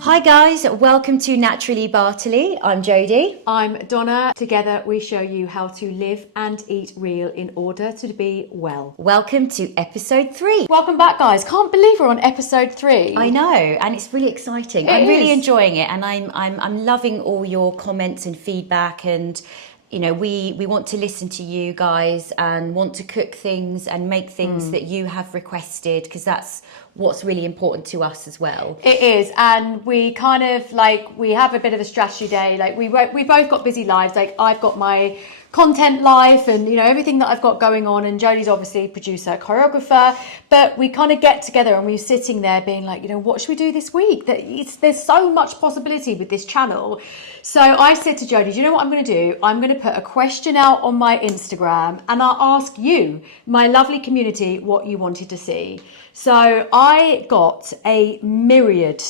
Hi guys, welcome to Naturally Bartoli. I'm Jodie. I'm Donna. Together we show you how to live and eat real in order to be well. Welcome to episode 3. Welcome back, guys. Can't believe we're on episode 3. I know, and it's really exciting. I'm really enjoying it, and I'm loving all your comments and feedback, and you know, we want to listen to you guys and want to cook things and make things that you have requested, because that's what's really important to us as well. It is, and we kind of we have a bit of a strategy day. Like we both got busy lives. Like I've got my content life and, you know, everything that I've got going on, and Jodie's obviously producer, choreographer, but we kind of get together and we're sitting there being like, you know, what should we do this week? There's so much possibility with this channel. So I said to Jodie, do you know what I'm going to do? I'm going to put a question out on my Instagram and I'll ask you, my lovely community, what you wanted to see. So I got a myriad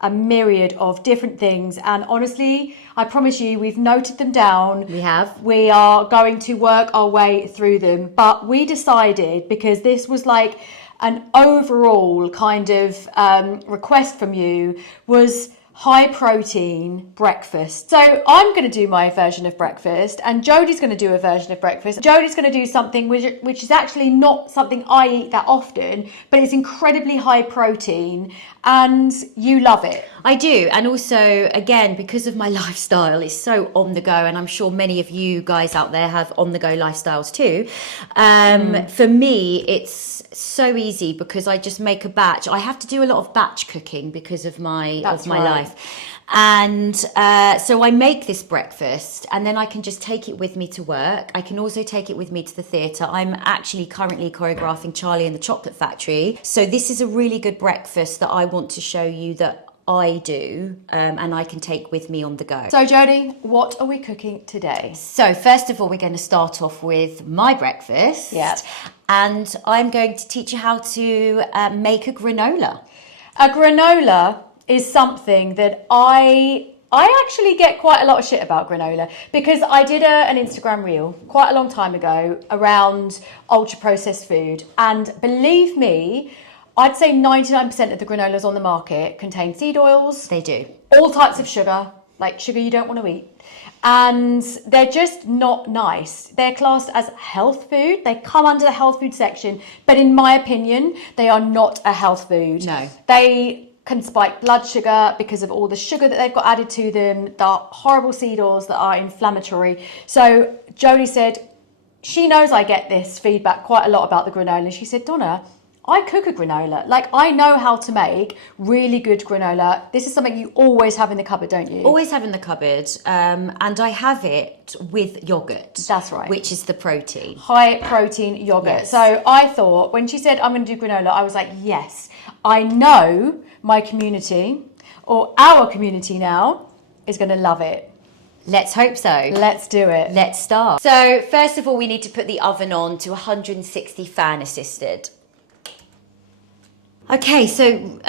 of different things, and honestly, I promise you, we've noted them down. We have. We are going to work our way through them, but we decided, because this was like an overall kind of request from you, was high protein breakfast. So I'm going to do my version of breakfast, and Jodie's going to do a version of breakfast. Jodie's going to do something which is actually not something I eat that often, but it's incredibly high protein, and you love it. I do, and also, again, because of my lifestyle, it's so on the go, and I'm sure many of you guys out there have on the go lifestyles too. For me, it's so easy because I just make a batch. I have to do a lot of batch cooking because of my life. And so I make this breakfast, and then I can just take it with me to work. I can also take it with me to the theatre. I'm actually currently choreographing Charlie and the Chocolate Factory. So this is a really good breakfast that I want to show you that I do, and I can take with me on the go. So Jodie, what are we cooking today? So first of all, we're going to start off with my breakfast. Yeah. And I'm going to teach you how to make a granola. A granola is something that I actually get quite a lot of shit about granola, because I did an Instagram reel quite a long time ago around ultra processed food, and believe me, I'd say 99% of the granolas on the market contain seed oils. They do. All types of sugar, like sugar you don't want to eat. And they're just not nice. They're classed as health food. They come under the health food section, but in my opinion, they are not a health food. No. They can spike blood sugar because of all the sugar that they've got added to them, the horrible seed oils that are inflammatory. So Jodie said, she knows I get this feedback quite a lot about the granola. She said, Donna, I cook a granola. Like, I know how to make really good granola. This is something you always have in the cupboard, don't you? Always have in the cupboard. And I have it with yogurt. That's right. Which is the protein. High protein yogurt. Yes. So I thought, when she said, I'm going to do granola, I was like, yes, I know my community, or our community now, is going to love it. Let's hope so. Let's do it. Let's start. So first of all, we need to put the oven on to 160 fan assisted. Okay, so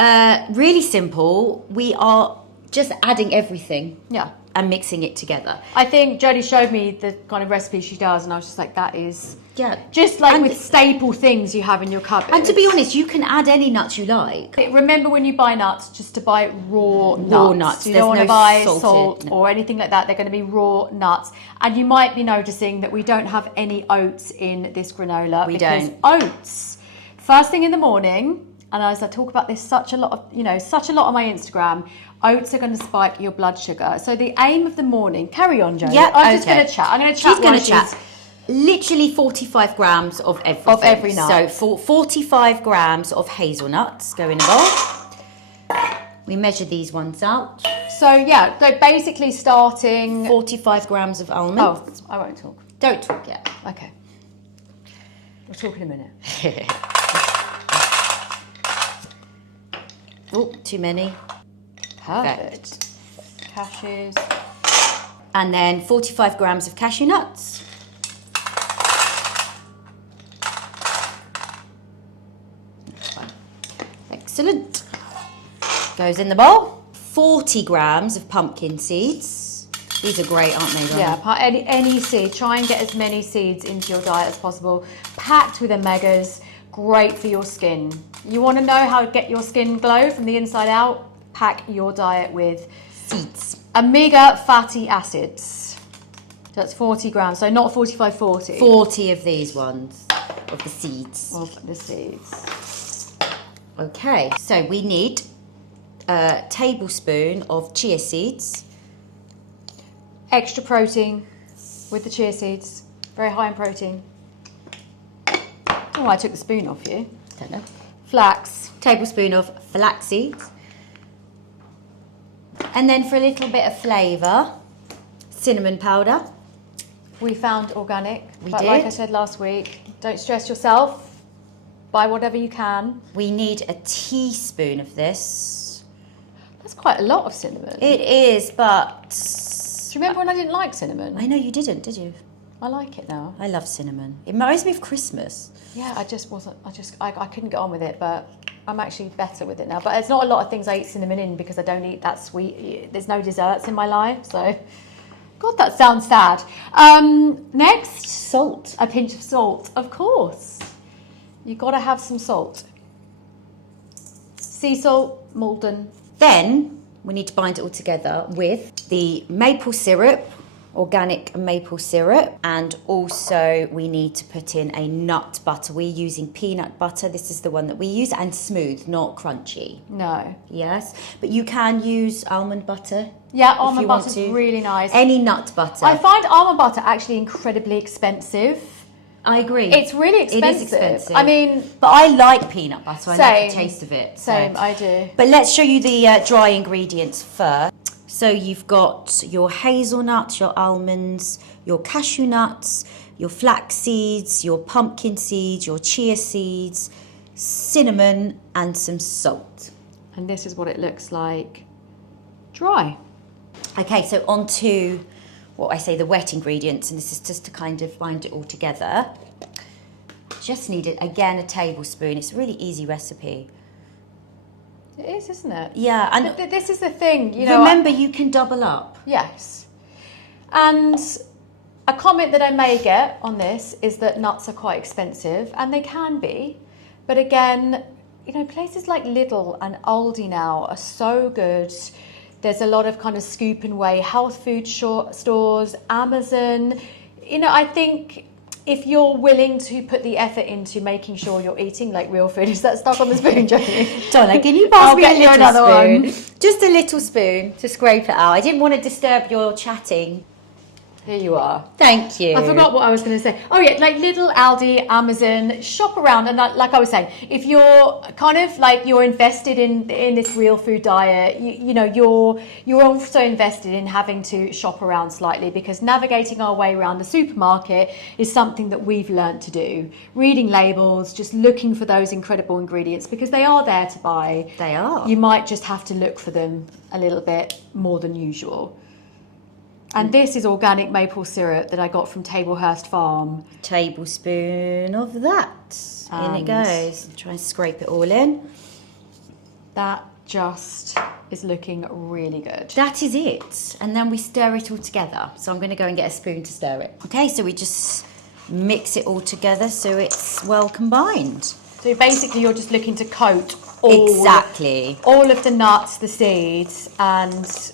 really simple. We are just adding everything. Yeah. And mixing it together. I think Jodie showed me the kind of recipe she does, and I was just like, that is just and with staple things you have in your cupboard. And to be honest, you can add any nuts you like. Remember, when you buy nuts, just to buy raw nuts. You don't want to buy salt or anything like that. They're going to be raw nuts. And you might be noticing that we don't have any oats in this granola. We because don't. Oats, first thing in the morning, and as I talk about this such a lot on my Instagram, oats are going to spike your blood sugar. So the aim of the morning, carry on, Jodie. Yeah, I'm just going to chat. I'm going to chat. She's going to chat. Literally 45 grams of everything. Of every nut. So 45 grams of hazelnuts go in a bowl. We measure these ones out. So yeah, so basically starting 45 grams of almonds. Oh, I won't talk. Don't talk yet. Okay. We'll talk in a minute. Oh, too many. Perfect. Cashews. And then 45 grams of cashew nuts. Excellent. Goes in the bowl. 40 grams of pumpkin seeds. These are great, aren't they, Donna? Yeah, any seed. Try and get as many seeds into your diet as possible. Packed with omegas, great for your skin. You want to know how to get your skin glow from the inside out? pack your diet with Seeds. omega fatty acids. That's 40 grams, so not 45, 40. 40 of these ones, of the seeds. Of the seeds. Okay, so we need a tablespoon of chia seeds. Extra protein with the chia seeds. Very high in protein. Oh, I took the spoon off you. Don't know. Flax. Tablespoon of flax seeds. And then for a little bit of flavour, cinnamon powder. We found organic. We but did. Like I said last week, don't stress yourself. Buy whatever you can. We need a teaspoon of this. That's quite a lot of cinnamon. It is, but... Do you remember when I didn't like cinnamon? I know you didn't, did you? I like it now. I love cinnamon. It reminds me of Christmas. Yeah, I just wasn't, I couldn't get on with it, but I'm actually better with it now. But there's not a lot of things I eat cinnamon in because I don't eat that sweet. There's no desserts in my life, so... God, that sounds sad. Next, Salt. a pinch of salt, of course. You got to have some salt. Sea salt, Malden. Then we need to bind it all together with the maple syrup, organic maple syrup, and also we need to put in a nut butter. We're using peanut butter. This is the one that we use, and smooth, not crunchy. No. Yes, but you can use almond butter. Yeah, if almond you want butter's to. really nice. Any nut butter. I find almond butter actually incredibly expensive. I agree. It's really expensive. It is expensive. I mean, but I like peanut butter. I like Same. the taste of it. same, I do. But let's show you the dry ingredients first. So you've got your hazelnuts, your almonds, your cashew nuts, your flax seeds, your pumpkin seeds, your chia seeds, cinnamon, and some salt. And this is what it looks like dry. Okay, so on to what I say the wet ingredients, and this is just to kind of bind it all together. Just needed, again, a tablespoon. It's a really easy recipe. It is, isn't it? Yeah, and This is the thing, you know. remember, you can double up. Yes. And a comment that I may get on this is that nuts are quite expensive, and they can be. But again, you know, places like Lidl and Aldi now are so good. There's a lot of kind of scoop and weigh health food stores, Amazon. You know, I think if you're willing to put the effort into making sure you're eating like real food, is that stuck on the spoon, Jodie? Donna, can you pass I'll me get a you little another spoon? one. Just a little spoon to scrape it out. I didn't want to disturb your chatting. Here you are. Thank you. I forgot what I was going to say. Oh yeah, like Lidl, Aldi, Amazon, shop around. And like I was saying, if you're kind of like you're invested in this real food diet, you know, you're also invested in having to shop around slightly, because navigating our way around the supermarket is something that we've learned to do. Reading labels, just looking for those incredible ingredients, because they are there to buy. They are. You might just have to look for them a little bit more than usual. And this is organic maple syrup that I got from Tablehurst Farm. Tablespoon of that. In it goes. Try and scrape it all in. That just is looking really good. That is it. And then we stir it all together. So I'm going to go and get a spoon to stir it. Okay, so we just mix it all together so it's well combined. So basically you're just looking to coat all of the nuts, the seeds, and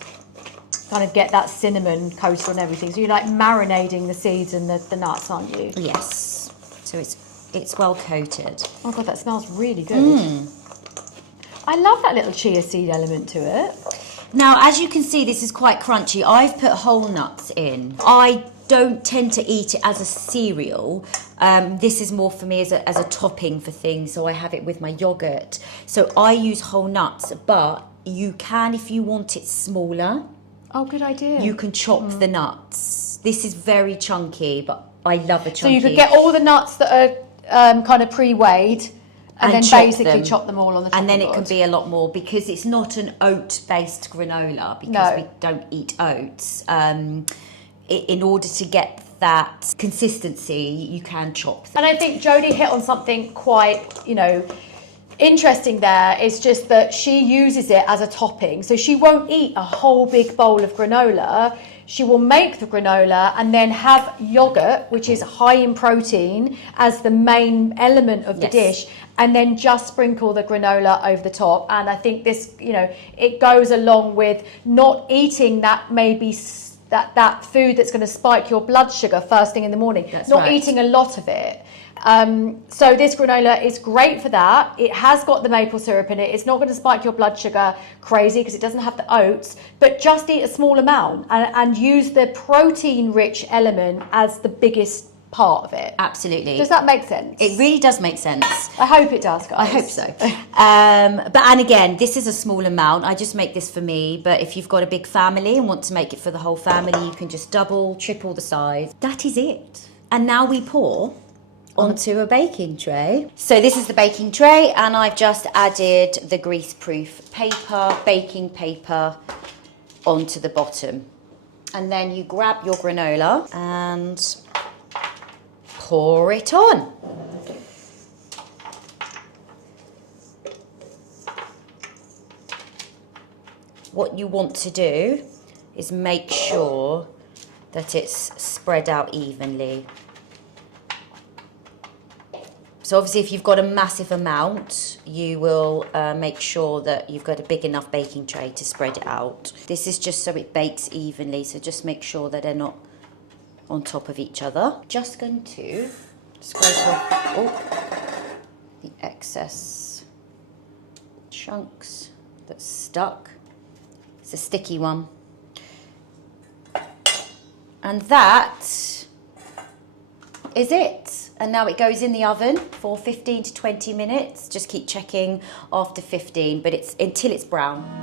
kind of get that cinnamon coated on everything. So you're like marinating the seeds and the nuts, aren't you? Yes. So it's well coated. Oh God, that smells really good. I love that little chia seed element to it. Now, as you can see, this is quite crunchy. I've put whole nuts in. I don't tend to eat it as a cereal. This is more for me as a topping for things, so I have it with my yogurt. So I use whole nuts, but you can, if you want it smaller, Oh, good idea. you can chop the nuts. This is very chunky, but I love a chunky. So you could get all the nuts that are kind of pre-weighed, and then basically chop them all on the chopping And then it board. can be a lot more, because it's not an oat-based granola, because we don't eat oats. In order to get that consistency, you can chop them. And I think Jodie hit on something quite, you know, interesting there. Is just that she uses it as a topping. So she won't eat a whole big bowl of granola. she will make the granola and then have yogurt, which is high in protein, as the main element of the dish, and then just sprinkle the granola over the top. And I think this, you know, it goes along with not eating that maybe that food that's going to spike your blood sugar first thing in the morning. That's not right. eating a lot of it. So this granola is great for that. It has got the maple syrup in it. It's not going to spike your blood sugar crazy because it doesn't have the oats, but just eat a small amount and use the protein rich element as the biggest part of it. Absolutely. Does that make sense? It really does make sense. I hope it does, guys. I hope so. And again, this is a small amount. I just make this for me, but if you've got a big family and want to make it for the whole family, you can just double, triple the size. That is it. And now we pour onto a baking tray. So this is the baking tray, and I've just added the grease-proof paper, baking paper, onto the bottom. And then you grab your granola and pour it on. What you want to do is make sure that it's spread out evenly. So obviously if you've got a massive amount, you will make sure that you've got a big enough baking tray to spread it out. This is just so it bakes evenly, so just make sure that they're not on top of each other. Just going to scrape off the excess chunks that's stuck. It's a sticky one. And that is it. And now it goes in the oven for 15 to 20 minutes. Just keep checking after 15, but it's until it's brown.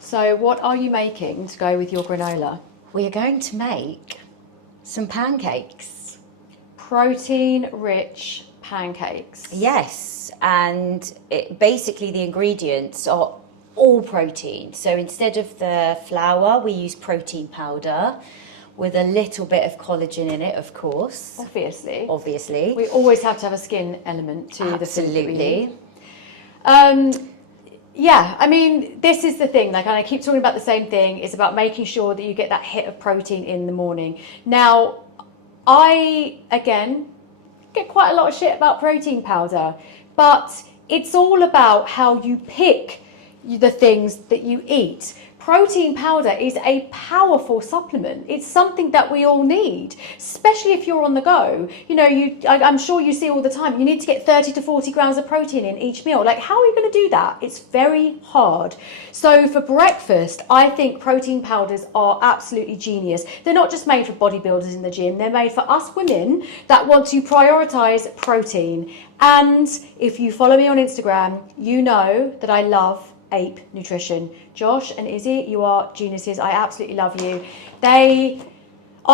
So what are you making to go with your granola? We are going to make some pancakes. Protein-rich pancakes. Yes, and basically the ingredients are all protein. So instead of the flour, we use protein powder with a little bit of collagen in it, of course. Obviously. We always have to have a skin element to the food that we eat. Yeah, I mean, this is the thing, like, and I keep talking about the same thing. It's about making sure that you get that hit of protein in the morning. Now, I, again, get quite a lot of shit about protein powder, but it's all about how you pick the things that you eat. Protein powder is a powerful supplement. It's something that we all need, especially if you're on the go. You know, I'm sure you see all the time, you need to get 30 to 40 grams of protein in each meal. Like, how are you going to do that? It's very hard. So for breakfast, I think protein powders are absolutely genius. They're not just made for bodybuilders in the gym. They're made for us women that want to prioritize protein. And if you follow me on Instagram, you know that I love Ape Nutrition. Josh and Izzy, you are geniuses. I absolutely love you. I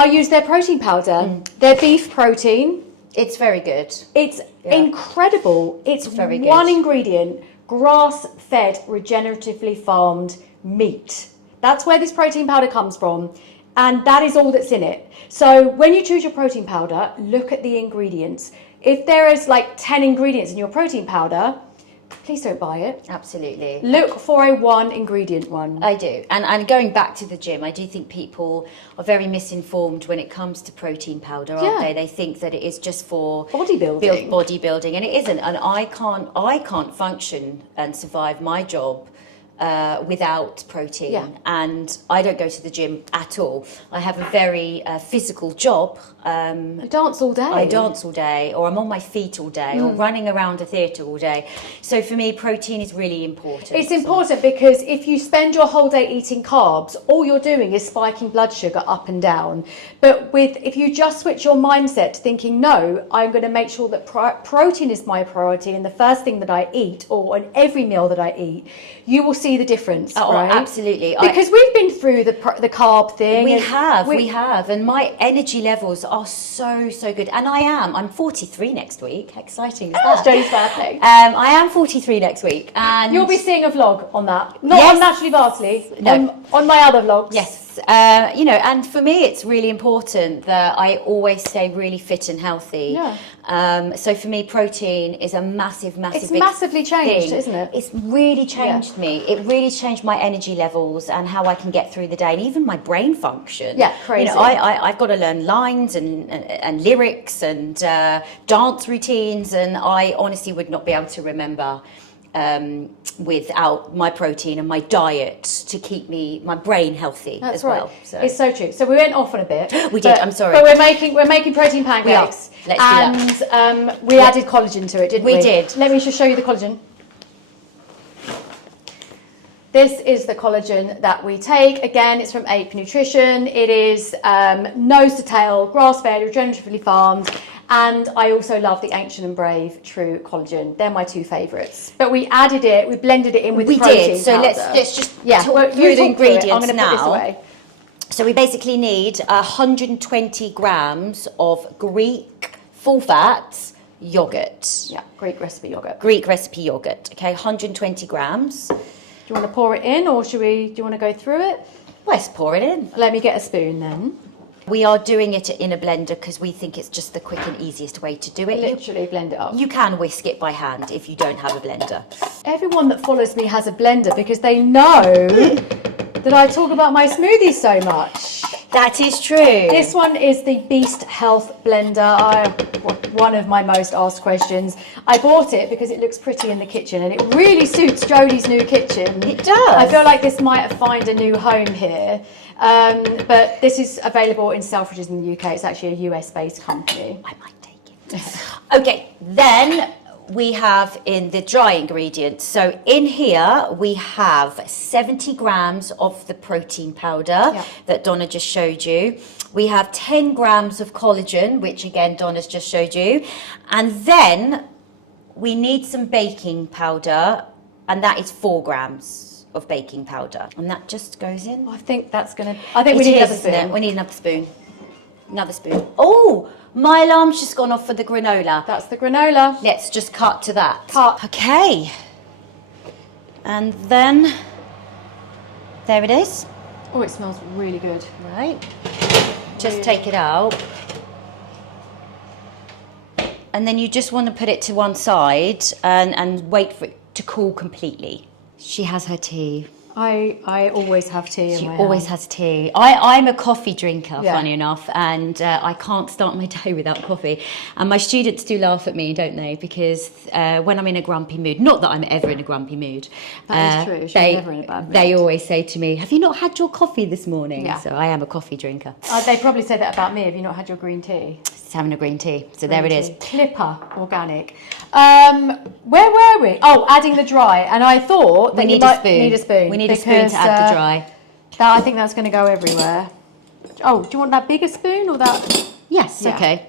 use their protein powder. Their beef protein. It's very good. It's incredible. It's very good. One ingredient, grass-fed, regeneratively farmed meat. That's where this protein powder comes from. And that is all that's in it. So when you choose your protein powder, look at the ingredients. If there is like 10 ingredients in your protein powder, please don't buy it. Absolutely. Look for a one ingredient one. I do. And going back to the gym, I do think people are very misinformed when it comes to protein powder, aren't they? They think that it is just for bodybuilding, and it isn't. And I can't function and survive my job without protein, and I don't go to the gym at all. I have a very physical job. I dance all day. Or I'm on my feet all day, or running around a theatre all day. So for me, protein is really important. It's important because if you spend your whole day eating carbs, all you're doing is spiking blood sugar up and down. But if you just switch your mindset to thinking, no, I'm going to make sure that protein is my priority and the first thing that I eat, or in every meal that I eat, you will see see the difference, Oh, right? absolutely. Because we've been through the carb thing. We have. And my energy levels are so good. And I'm 43 next week. How exciting is that? Jodie's birthday. I am 43 next week. And you'll be seeing a vlog on that. Not on Naturally Bartoli. No. On my other vlogs. Yes. And for me, it's really important that I always stay really fit and healthy. Yeah. So for me, protein is a massive It's big massively changed, thing. isn't it? It's really changed me. It really changed my energy levels and how I can get through the day, and even my brain function. Yeah, crazy. I've got to learn lines and lyrics and dance routines, and I honestly would not be able to remember without my protein and my diet to keep my brain healthy as well. So. It's so true. So we went off on a bit. We did. I'm sorry. But we're making protein pancakes. Let's do that. And we added collagen to it, didn't we? We did. Let me just show you the collagen. This is the collagen that we take. Again, it's from Ape Nutrition. It is nose to tail, grass-fed, regeneratively farmed. And I also love the Ancient and Brave True Collagen. They're my two favourites. But we added it, we blended it in with the protein So powder. let's just talk through the ingredients I'm going to put this now. away. So we basically need 120 grams of Greek full-fat yogurt. Yeah, Greek recipe yogurt. Greek recipe yogurt. Okay, 120 grams. Do you want to pour it in, or do you want to go through it? Let's pour it in. Let me get a spoon then. We are doing it in a blender because we think it's just the quick and easiest way to do it. Literally blend it up. You can whisk it by hand if you don't have a blender. Everyone that follows me has a blender because they know that I talk about my smoothies so much. That is true. This one is the Beast Health Blender. One of my most asked questions. I bought it because it looks pretty in the kitchen, and it really suits Jodie's new kitchen. It does. I feel like this might find a new home here. But this is available in Selfridges in the UK. It's actually a US-based company. I might take it. Okay, then we have in the dry ingredients. So in here we have 70 grams of the protein powder that Donna just showed you. We have 10 grams of collagen, which again Donna's just showed you. And then we need some baking powder, and that is 4 grams of baking powder. And that just goes in. I think we need another spoon. We need another spoon. Another spoon. Oh! My alarm's just gone off for the granola. That's the granola. Let's just cut to that. Cut. Okay. And then, there it is. Oh, it smells really good. Right. Just take it out. And then you just want to put it to one side and wait for it to cool completely. She has her tea. I always have tea in my She always house. has tea. I'm a coffee drinker, Yeah. funny enough, and I can't start my day without coffee. And my students do laugh at me, don't they? Because when I'm in a grumpy mood, not that I'm ever in a grumpy mood. That is true. She's never in a bad mood. They always say to me, "Have you not had your coffee this morning?" Yeah. So I am a coffee drinker. They probably say that about me. Have you not had your green tea? Just having a green tea. So there it is. Clipper Organic. Where were we? Oh, adding the dry. And I thought that We you need a might spoon. need a spoon. We need a spoon to add the dry. I think that's going to go everywhere. Oh, do you want that bigger spoon or that? Yes, Yeah. okay.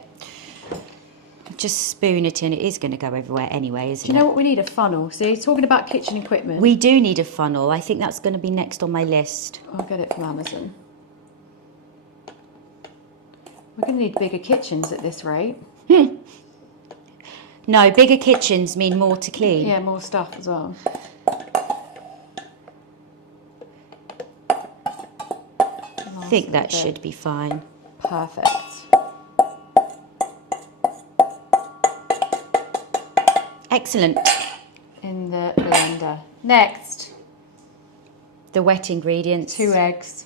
Just spoon it in. It is going to go everywhere anyway, isn't it? Do you know what we need? A funnel. See, talking about kitchen equipment. We do need a funnel. I think that's going to be next on my list. I'll get it from Amazon. We're going to need bigger kitchens at this rate. No, bigger kitchens mean more to clean. Yeah, more stuff as well. I think that should be fine. Perfect. Excellent. In the blender. Next, The wet ingredients. 2 eggs.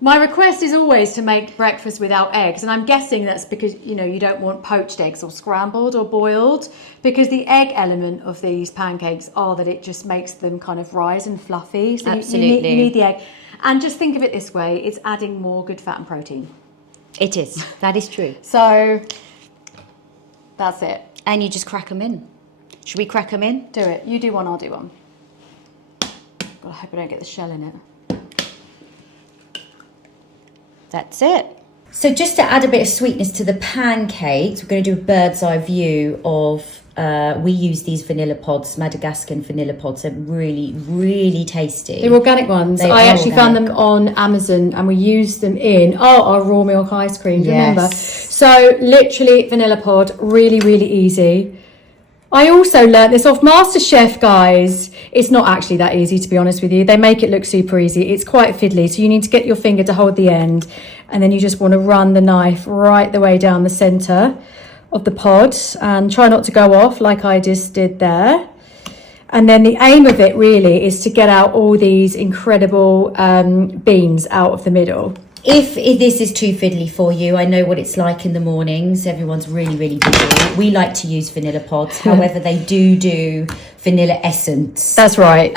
My request is always to make breakfast without eggs, and I'm guessing that's because you don't want poached eggs or scrambled or boiled, because the egg element of these pancakes are that it just makes them kind of rise and fluffy. So Absolutely. you need the egg, and just think of it this way: it's adding more good fat and protein. It is. That is true. So that's it. And you just crack them in. Should we crack them in? Do it. You do one, I'll do one. God, I hope I don't get the shell in it. That's it. So just to add a bit of sweetness to the pancakes, we're going to do a bird's eye view of we use these vanilla pods, Madagascan vanilla pods. They're really, really tasty. They're organic ones. I actually found them on Amazon, and we used them in our raw milk ice cream. Do you remember? So literally vanilla pod, really, really easy. I also learnt this off MasterChef, guys. It's not actually that easy, to be honest with you. They make it look super easy. It's quite fiddly, so you need to get your finger to hold the end, and then you just want to run the knife right the way down the centre of the pod and try not to go off like I just did there. And then the aim of it really is to get out all these incredible beans out of the middle. If this is too fiddly for you, I know what it's like in the mornings. Everyone's really, really busy. We like to use vanilla pods. However, they do vanilla essence. That's right.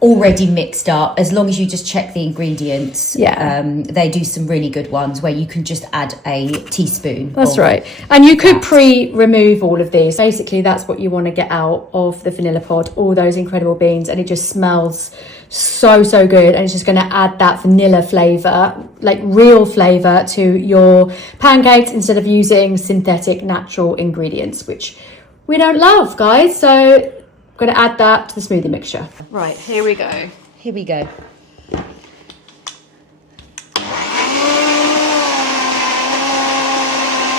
Already mixed up. As long as you just check the ingredients. They do some really good ones where you can just add a teaspoon. That's right. And you could pre-remove all of these. Basically, that's what you want to get out of the vanilla pod, all those incredible beans, and it just smells so good, and it's just going to add that vanilla flavour, like real flavour, to your pancakes instead of using synthetic natural ingredients, which we don't love, guys. So I'm going to add that to the smoothie mixture. Right, here we go. Here we go.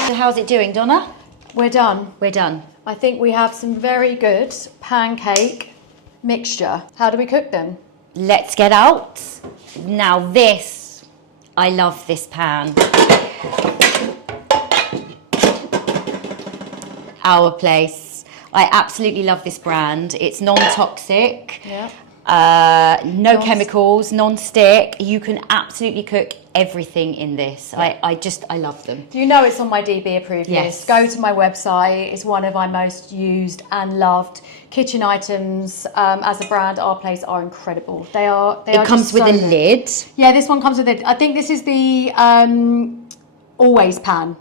So how's it doing, Donna? We're done. We're done. I think we have some very good pancake mixture. How do we cook them? Let's get out. Now this, I love this pan. Our Place. I absolutely love this brand. It's non-toxic. No chemicals, non-stick. You can absolutely cook everything in this. I love them. You know it's on my DB approved list. Go to my website. It's one of my most used and loved kitchen items. As a brand, Our Place are incredible. They are. It comes with a lid. Yeah, this one comes with it. I think this is the Always pan.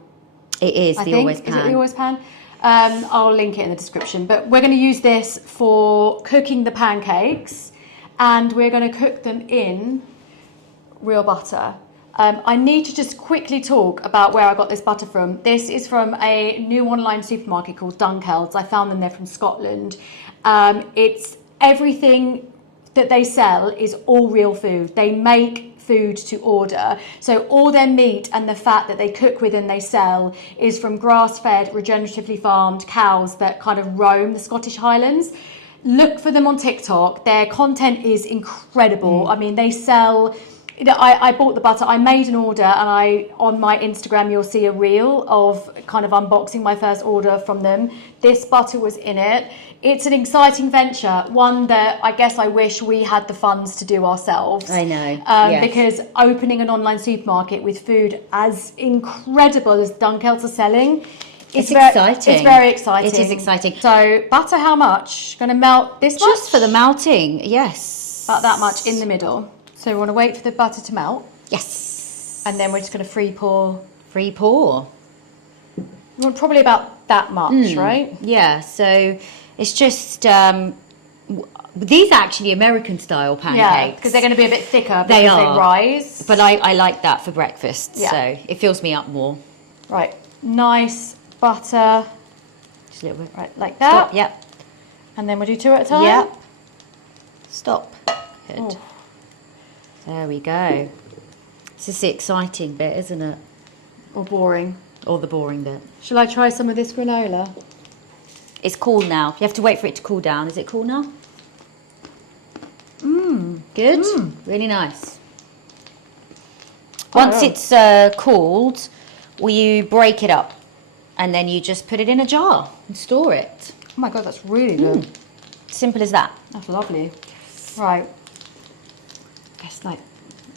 It is the Always pan. Is it the Always pan? I'll link it in the description. But we're going to use this for cooking the pancakes, and we're going to cook them in real butter. I need to just quickly talk about where I got this butter from. This is from a new online supermarket called Dunkels. I found them there from Scotland. It's everything that they sell is all real food. They make food to order. So all their meat and the fat that they cook with and they sell is from grass-fed, regeneratively farmed cows that kind of roam the Scottish Highlands. Look for them on TikTok. Their content is incredible. I mean, they sell... I bought the butter. I made an order, and on my Instagram you'll see a reel of kind of unboxing my first order from them. This butter was in it. It's an exciting venture, one that I guess I wish we had the funds to do ourselves. I know. Because opening an online supermarket with food as incredible as Dunkels are selling, it's exciting. It's very exciting. It is exciting. So butter, how much? Going to melt this much? Just for the melting, yes. About that much in the middle. So we want to wait for the butter to melt. Yes. And then we're just going to free pour. Free pour. We want probably about that much, right? Yeah, so it's just... these are actually American style pancakes. Yeah, because they're going to be a bit thicker because they rise. But I like that for breakfast, Yeah. so it fills me up more. Right, nice butter. Just a little bit. Right, like that. Stop, yep. And then we'll do 2 at a time. Yep. Stop. Good. Oh. There we go. This is the exciting bit, isn't it? Or boring. Or the boring bit. Shall I try some of this granola? It's cool now. You have to wait for it to cool down. Is it cool now? Good. Really nice. Once it's cooled, you break it up, and then you just put it in a jar and store it. Oh my God, that's really good. Simple as that. That's lovely. Right. Let's like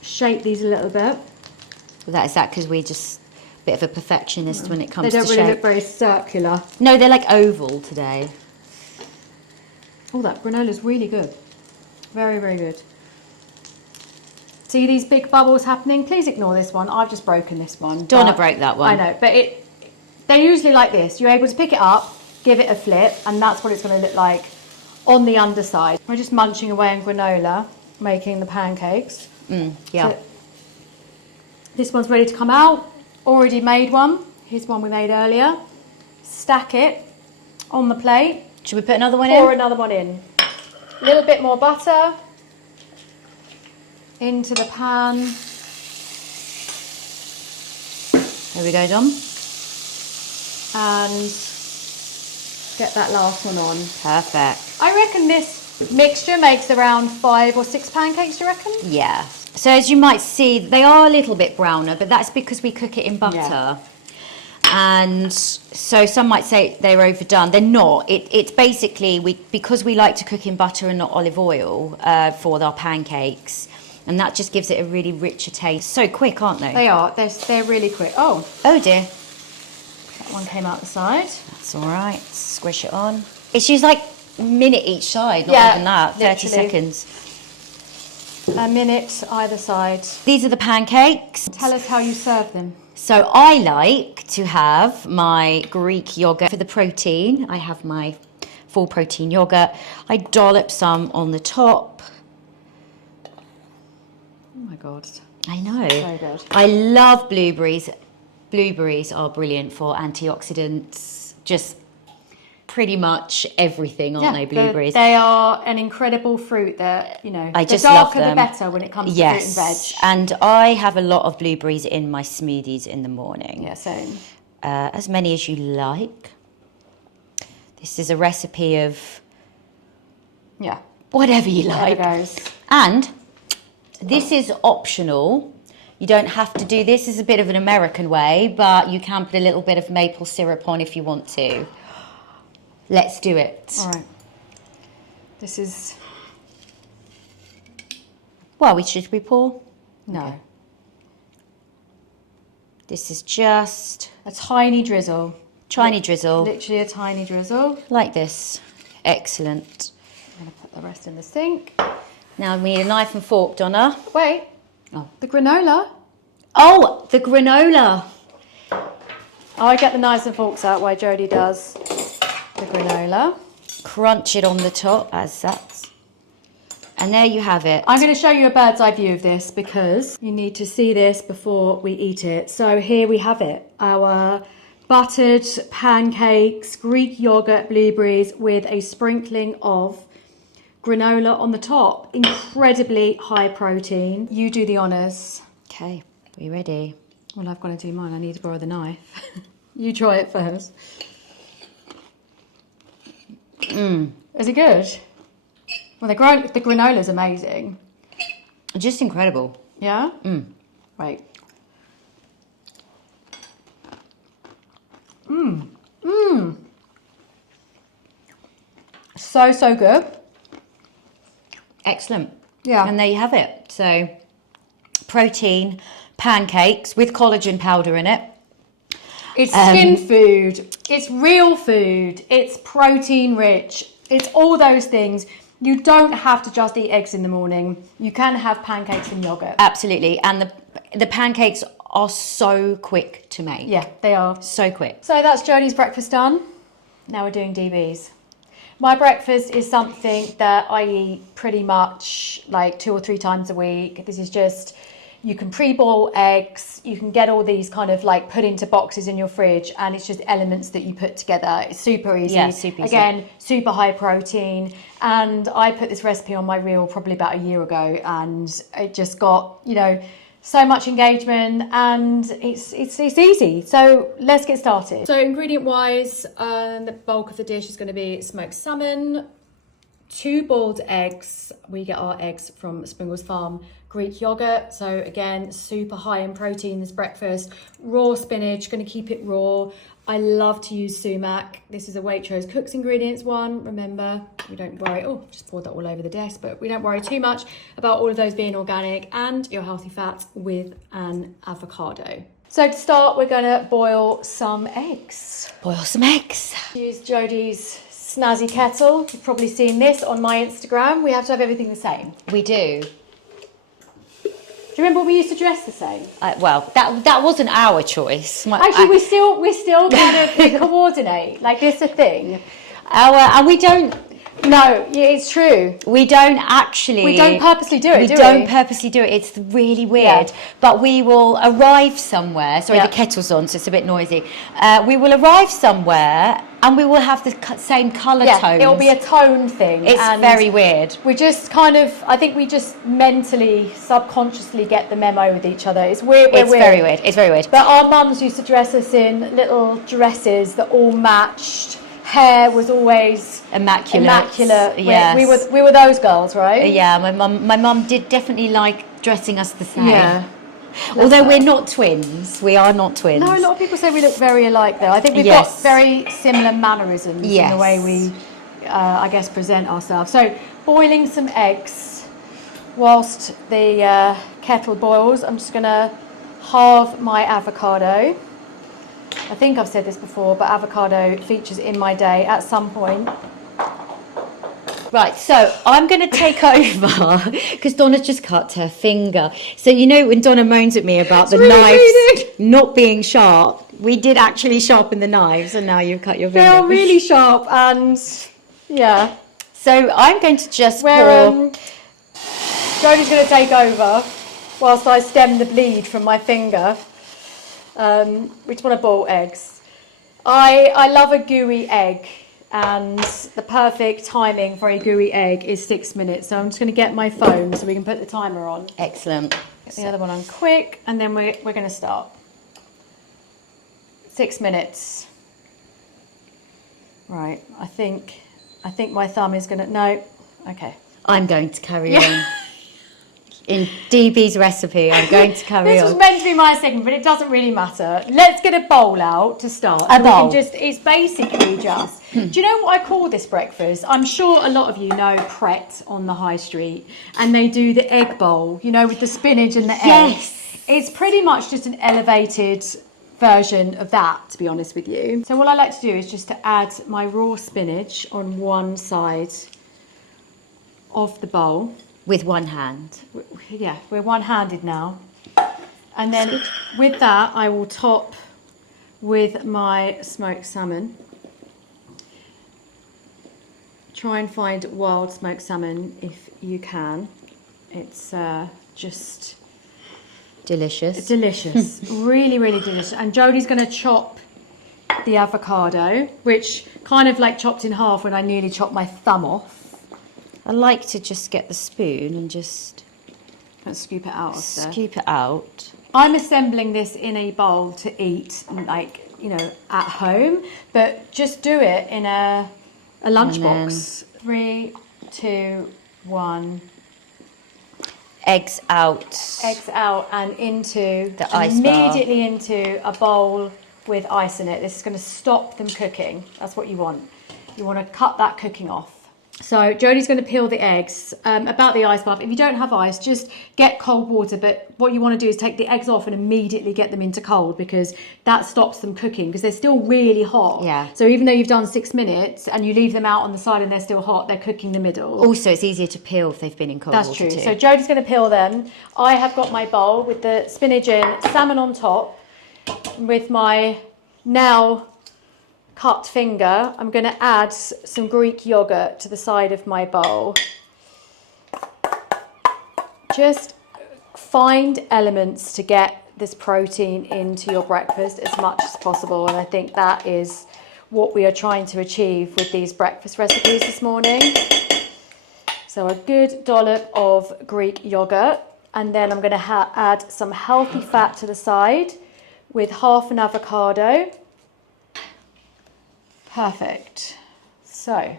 shape these a little bit. Well, that is that because we're just a bit of a perfectionist when it comes to shape. They don't really look very circular. No, they're like oval today. Oh, that granola's really good. Very, very good. See these big bubbles happening? Please ignore this one. I've just broken this one. Donna broke that one. I know, but they're usually like this. You're able to pick it up, give it a flip, and that's what it's going to look like on the underside. We're just munching away on granola, making the pancakes. Yeah. So this one's ready to come out. Already made one. Here's one we made earlier. Stack it on the plate. Should we put another one Pour in? another one in. A little bit more butter into the pan. There we go, Dom. And get that last one on. Perfect. I reckon this mixture makes around 5 or 6 pancakes, do you reckon? Yeah. So as you might see, they are a little bit browner, but that's because we cook it in butter. Yeah. And so some might say they're overdone. They're not. It's basically, because we like to cook in butter and not olive oil for our pancakes. And that just gives it a really richer taste. So quick, aren't they? They are. They're really quick. Oh dear. That one came out the side. That's all right. Squish it on. It's just like a minute each side, not even that. 30 seconds. A minute either side. These are the pancakes. Tell us how you serve them. So I like to have my Greek yogurt for the protein. I have my full protein yogurt. I dollop some on the top. Oh my God. I know. So good. I love blueberries. Blueberries are brilliant for antioxidants. Just pretty much everything, aren't they, blueberries? They are an incredible fruit that, I the just love darker them. the better when it comes to fruit and veg. And I have a lot of blueberries in my smoothies in the morning. Yeah, same. As many as you like. This is a recipe of whatever you like. There it goes. And this is optional. You don't have to do this. This is a bit of an American way, but you can put a little bit of maple syrup on if you want to. Let's do it. All right. This is... Well, should we pour? No. Okay. This is just... a tiny drizzle. Tiny drizzle. Literally a tiny drizzle. Like this. Excellent. I'm going to put the rest in the sink. Now we need a knife and fork, Donna. Wait. Oh. The granola. Oh, the granola. I get the knives and forks out while Jodie does the granola. Crunch it on the top as that. And there you have it. I'm going to show you a bird's eye view of this because you need to see this before we eat it. So here we have it. Our buttered pancakes, Greek yogurt, blueberries with a sprinkling of granola on the top. Incredibly high protein. You do the honours. Okay, are you ready? Well, I've got to do mine. I need to borrow the knife. You try it first. Is it good? Well, the granola's amazing. Just incredible. Yeah? Wait. So good. Excellent. Yeah. And there you have it. So, protein pancakes with collagen powder in it. It's skin food. It's real food. It's protein rich. It's all those things. You don't have to just eat eggs in the morning. You can have pancakes and yogurt. Absolutely. And the pancakes are so quick to make. Yeah, they are. So quick. So that's Jodie's breakfast done. Now we're doing DB's. My breakfast is something that I eat pretty much like 2 or 3 times a week. This is just, you can pre-boil eggs, you can get all these kind of like put into boxes in your fridge, and it's just elements that you put together. It's super easy. Yeah, super easy. Again, super high protein. And I put this recipe on my reel probably about a year ago, and it just got, so much engagement, and it's easy. So let's get started. So ingredient wise, the bulk of the dish is going to be smoked salmon, 2 boiled eggs. We get our eggs from Springles Farm. Greek yogurt, so again, super high in protein this breakfast. Raw spinach, going to keep it raw. I love to use sumac. This is a Waitrose Cooks Ingredients one. Remember, we don't worry, just poured that all over the desk, but we don't worry too much about all of those being organic, and your healthy fats with an avocado. So to start, we're going to boil some eggs. Boil some eggs. Use Jodie's snazzy kettle. You've probably seen this on my Instagram. We have to have everything the same. We do. Do you remember we used to dress the same? Well, that wasn't our choice. Actually, we still kind of coordinate. Like, this a thing. And we don't. No, yeah, it's true. We don't actually. We don't purposely do it, We do don't we? purposely do it. It's really weird. But we will arrive somewhere. Sorry, Yeah. the kettle's on, so it's a bit noisy. We will arrive somewhere and we will have the same colour tones. It'll be a tone thing. It's very weird. We just kind of, I think we just mentally, subconsciously get the memo with each other. It's weird. It's very weird. It's very weird. But our mums used to dress us in little dresses that all matched. Hair was always immaculate. Yes. We were those girls, right? Yeah, my mum did definitely like dressing us the same. Yeah. Although we're not twins. We are not twins. No, a lot of people say we look very alike though. I think we've got very similar mannerisms in the way we, I guess, present ourselves. So boiling some eggs whilst the kettle boils. I'm just going to halve my avocado. I think I've said this before, but avocado features in my day at some point. Right, so I'm going to take over because Donna's just cut her finger. So you know when Donna moans at me about the knives not being sharp, we did actually sharpen the knives and now you've cut your finger. They are really sharp and yeah. So I'm going to just pour... Jodie's going to take over whilst I stem the bleed from my finger. We just want to boil eggs. I love a gooey egg, and the perfect timing for a gooey egg is 6 minutes. So I'm just going to get my phone so we can put the timer on. Excellent. Get the other one on quick, and then we're going to start. 6 minutes. Right. I think my thumb is going to... No. Okay. I'm going to carry on. In DB's recipe, I'm going to carry This on. was meant to be my segment, but it doesn't really matter. Let's get a bowl out to start. A bowl. It's basically just... Do you know what I call this breakfast? I'm sure a lot of you know Pret on the high street, and they do the egg bowl, you know, with the spinach and the eggs. It's pretty much just an elevated version of that, to be honest with you. So what I like to do is just to add my raw spinach on one side of the bowl. With one hand. Yeah, we're one-handed now. And then with that, I will top with my smoked salmon. Try and find wild smoked salmon if you can. It's just... Delicious. Delicious. Really, really delicious. And Jodie's going to chop the avocado, which kind of like chopped in half when I nearly chopped my thumb off. I like to just get the spoon and just... Let's scoop it out of there. Scoop it out. I'm assembling this in a bowl to eat, like, you know, at home, but just do it in a lunchbox. 3, 2, 1. Eggs out. Eggs out and into the ice bar. Immediately into a bowl with ice in it. This is going to stop them cooking. That's what you want. You want to cut that cooking off. So Jodie's going to peel the eggs. About the ice bath, if you don't have ice, just get cold water. But what you want to do is take the eggs off and immediately get them into cold, because that stops them cooking, because they're still really hot. Yeah. So even though you've done 6 minutes and you leave them out on the side and they're still hot, they're cooking the middle. Also, it's easier to peel if they've been in cold water. That's true. Too. So Jodie's going to peel them. I have got my bowl with the spinach in, salmon on top, with my now cut finger. I'm going to add some Greek yogurt to the side of my bowl. Just find elements to get this protein into your breakfast as much as possible, and I think that is what we are trying to achieve with these breakfast recipes this morning. So a good dollop of Greek yogurt, and then I'm going to add some healthy fat to the side with half an avocado. Perfect. So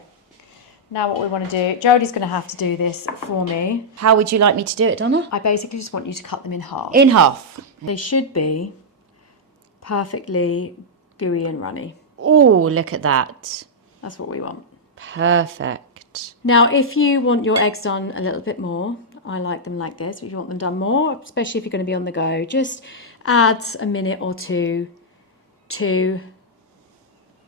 now what we want to do, Jodie's going to have to do this for me. How would you like me to do it, Donna? I basically just want you to cut them in half. In half. They should be perfectly gooey and runny. Oh, look at that. That's what we want. Perfect. Now, if you want your eggs done a little bit more, I like them like this. If you want them done more, especially if you're going to be on the go, just add a minute or two to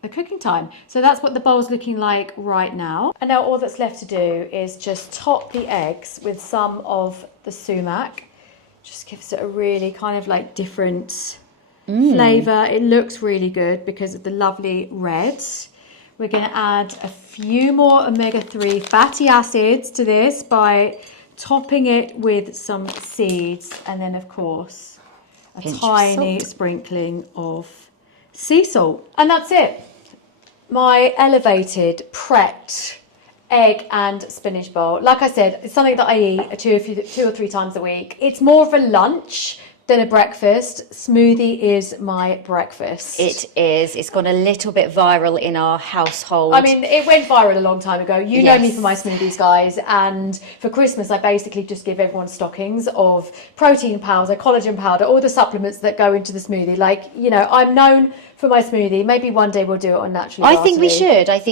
the cooking time. So that's what the bowl's looking like right now. And now all that's left to do is just top the eggs with some of the sumac. Just gives it a really kind of like different flavour. It looks really good because of the lovely red. We're going to add a few more omega-3 fatty acids to this by topping it with some seeds. And then, of course, a tiny sprinkling of sea salt. And that's it. My elevated, prepped egg and spinach bowl. Like I said, it's something that I eat two or three times a week. It's more of a lunch than a breakfast. Smoothie is my breakfast. It is. It's gone a little bit viral in our household. I mean, it went viral a long time ago. You know me for my smoothies, guys. And for Christmas, I basically just give everyone stockings of protein powder, collagen powder, all the supplements that go into the smoothie. Like, you know, I'm known for my smoothie. Maybe one day we'll do it on Naturally Bartoli. I think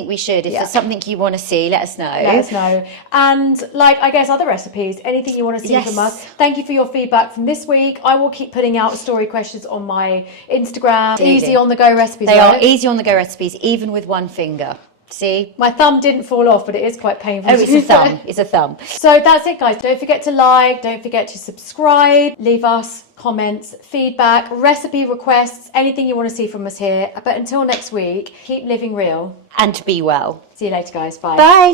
we should. If there's something you want to see, let us know. Let us know. And like, I guess other recipes, anything you want to see from us. Thank you for your feedback from this week. I will keep putting out story questions on my Instagram. Absolutely. Easy on the go recipes. They are easy on the go recipes, even with one finger. See? My thumb didn't fall off, but it is quite painful. Oh, it's a thumb. It's a thumb. So that's it, guys. Don't forget to like, don't forget to subscribe, leave us comments, feedback, recipe requests, anything you want to see from us here. But until next week, keep living real. And be well. See you later, guys. Bye. Bye.